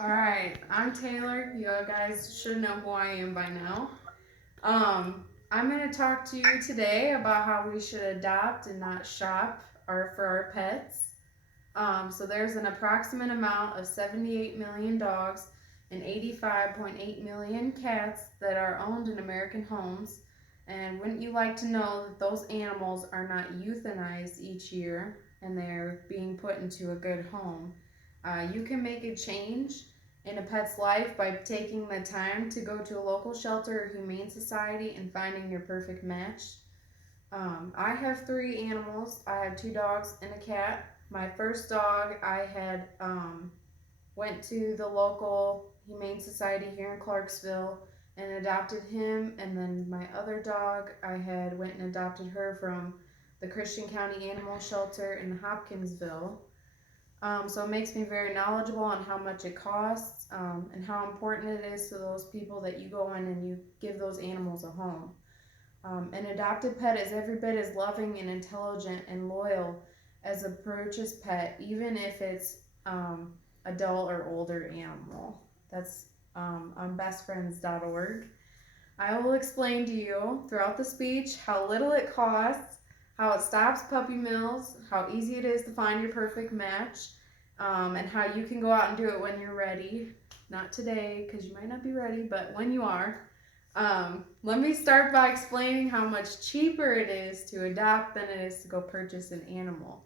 Alright, I'm Taylor. You guys should know who I am by now. I'm going to talk to you today about how we should adopt and not shop for our pets. So there's an approximate amount of 78 million dogs and 85.8 million cats that are owned in American homes. And wouldn't you like to know that those animals are not euthanized each year and they're being put into a good home? You can make a change in a pet's life by taking the time to go to a local shelter or humane society and finding your perfect match. I have three animals. I have two dogs and a cat. My first dog, I had went to the local humane society here in Clarksville and adopted him. And then my other dog, I had went and adopted her from the Christian County Animal Shelter in Hopkinsville. So it makes me very knowledgeable on how much it costs and how important it is to those people that you go in and you give those animals a home. An adopted pet is every bit as loving and intelligent and loyal as a purchased pet, even if it's adult or older animal. That's on bestfriends.org. I will explain to you throughout the speech how little it costs, how it stops puppy mills, how easy it is to find your perfect match, and how you can go out and do it when you're ready. Not today, because you might not be ready, but when you are. Let me start by explaining how much cheaper it is to adopt than it is to go purchase an animal.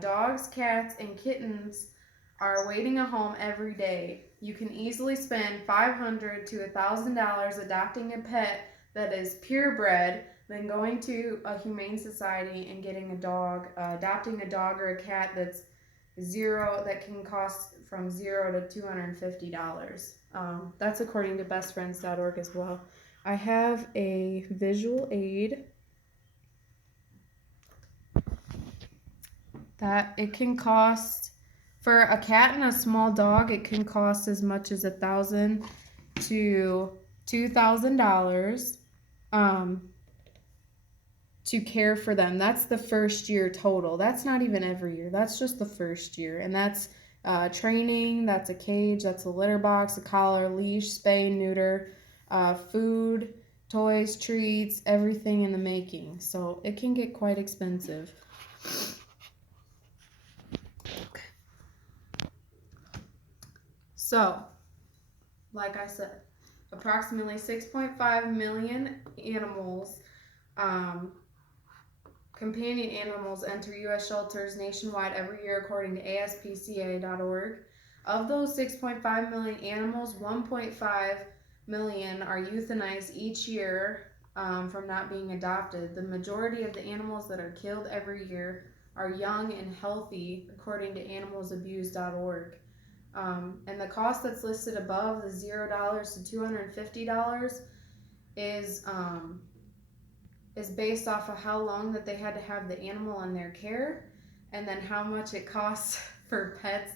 Dogs, cats, and kittens are awaiting a home every day. You can easily spend $500 to $1,000 adopting a pet that is purebred than going to a humane society and getting a dog, adopting a dog or a cat that can cost from $0 to $250. That's according to bestfriends.org as well. I have a visual aid that it can cost for a cat and a small dog. It can cost as much as $1,000 to $2,000 to care for them. That's the first year total. That's not even every year. That's just the first year, and that's training. That's a cage. That's a litter box, a collar, leash, spay, neuter, food, toys, treats, everything in the making. So it can get quite expensive. So, like I said, approximately 6.5 million animals, companion animals, enter U.S. shelters nationwide every year according to ASPCA.org. Of those 6.5 million animals, 1.5 million are euthanized each year from not being adopted. The majority of the animals that are killed every year are young and healthy according to animalsabuse.org. And the cost that's listed above, the $0 to $250, is based off of how long that they had to have the animal in their care, and then how much it costs for pets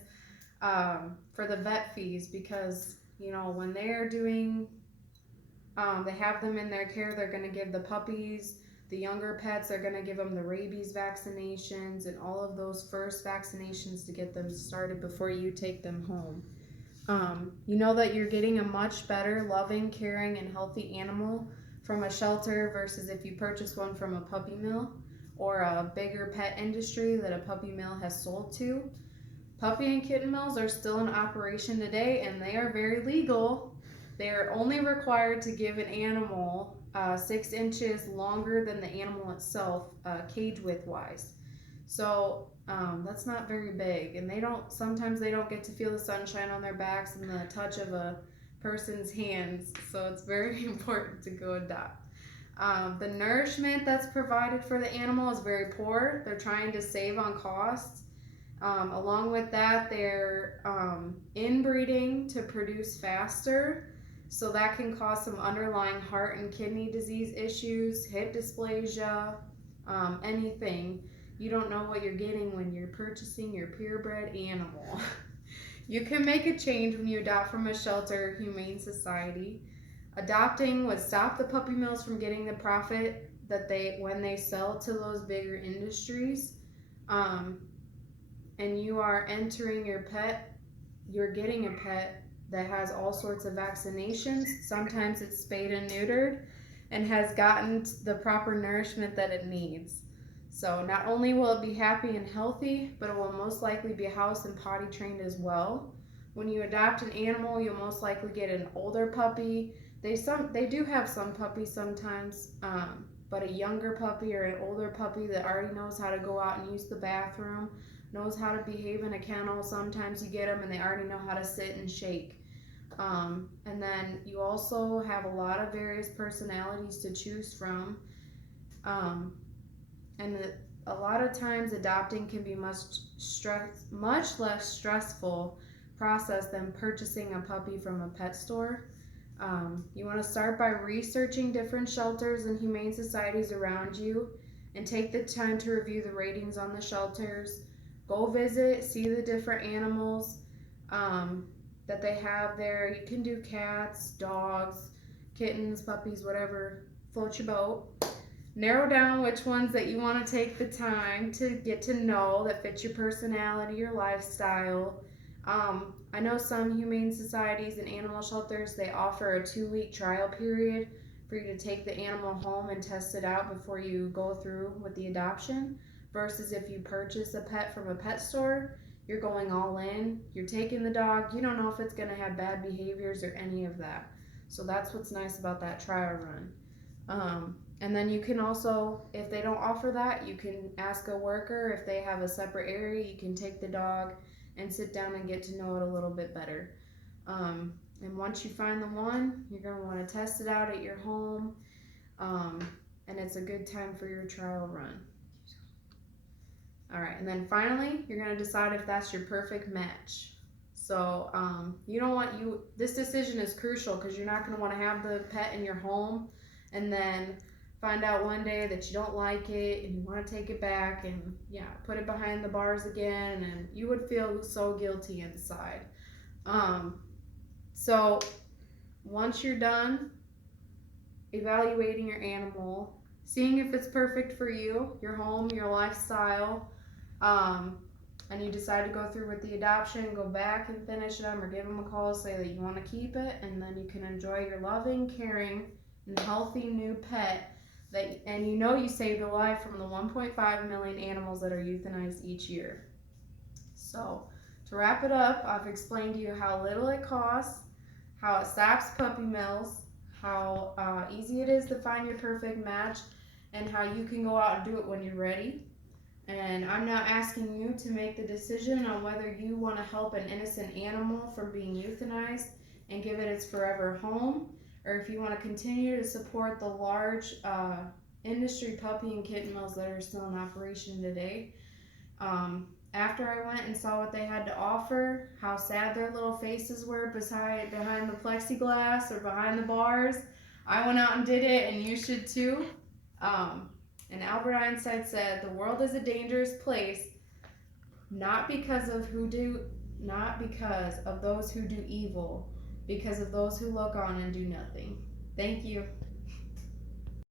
for the vet fees, because when they're doing they have them in their care, they're going to give the puppies, the younger pets, they're going to give them the rabies vaccinations and all of those first vaccinations to get them started before you take them home. You know that you're getting a much better, loving, caring, and healthy animal from a shelter versus if you purchase one from a puppy mill or a bigger pet industry that a puppy mill has sold to. Puppy and kitten mills are still in operation today, and they are very legal. They are only required to give an animal 6 inches longer than the animal itself, cage width wise. So that's not very big, and sometimes they don't get to feel the sunshine on their backs and the touch of a person's hands. So it's very important to go adopt. The nourishment that's provided for the animal is very poor. They're trying to save on costs. Along with that, they're inbreeding to produce faster, so that can cause some underlying heart and kidney disease issues, hip dysplasia, anything. You don't know what you're getting when you're purchasing your purebred animal. You can make a change when you adopt from a shelter or humane society. Adopting would stop the puppy mills from getting the profit that when they sell to those bigger industries. And you are entering your pet you're getting a pet that has all sorts of vaccinations. Sometimes it's spayed and neutered and has gotten the proper nourishment that it needs. So not only will it be happy and healthy, but it will most likely be house and potty trained as well. When you adopt an animal, you'll most likely get an older puppy. They do have some puppies sometimes, but a younger puppy or an older puppy that already knows how to go out and use the bathroom, knows how to behave in a kennel. Sometimes you get them and they already know how to sit and shake. And then you also have a lot of various personalities to choose from. Um, and a lot of times adopting can be much less stressful process than purchasing a puppy from a pet store. You want to start by researching different shelters and humane societies around you and take the time to review the ratings on the shelters. Go visit, see the different animals that they have there. You can do cats, dogs, kittens, puppies, whatever floats your boat. Narrow down which ones that you want to take the time to get to know that fit your personality, your lifestyle. I know some humane societies and animal shelters, they offer a 2-week trial period for you to take the animal home and test it out before you go through with the adoption. Versus if you purchase a pet from a pet store, you're going all in, you're taking the dog, you don't know if it's going to have bad behaviors or any of that. So that's what's nice about that trial run. And then you can also, if they don't offer that, you can ask a worker if they have a separate area. You can take the dog and sit down and get to know it a little bit better. And once you find the one, you're going to want to test it out at your home. And it's a good time for your trial run. All right, and then finally, you're going to decide if that's your perfect match. So this decision is crucial because you're not going to want to have the pet in your home and then find out one day that you don't like it and you want to take it back and put it behind the bars again, and you would feel so guilty inside. So once you're done evaluating your animal, seeing if it's perfect for you, your home, your lifestyle, and you decide to go through with the adoption, go back and finish them or give them a call, say that you want to keep it, and then you can enjoy your loving, caring, and healthy new pet and you saved a life from the 1.5 million animals that are euthanized each year. So to wrap it up, I've explained to you how little it costs, how it stops puppy mills, how easy it is to find your perfect match, and how you can go out and do it when you're ready. And I'm now asking you to make the decision on whether you want to help an innocent animal from being euthanized and give it its forever home, or if you want to continue to support the large industry puppy and kitten mills that are still in operation today. After I went and saw what they had to offer, how sad their little faces were behind the plexiglass or behind the bars, I went out and did it, and you should too. And Albert Einstein said, "The world is a dangerous place, not because of those who do evil, because of those who look on and do nothing." Thank you.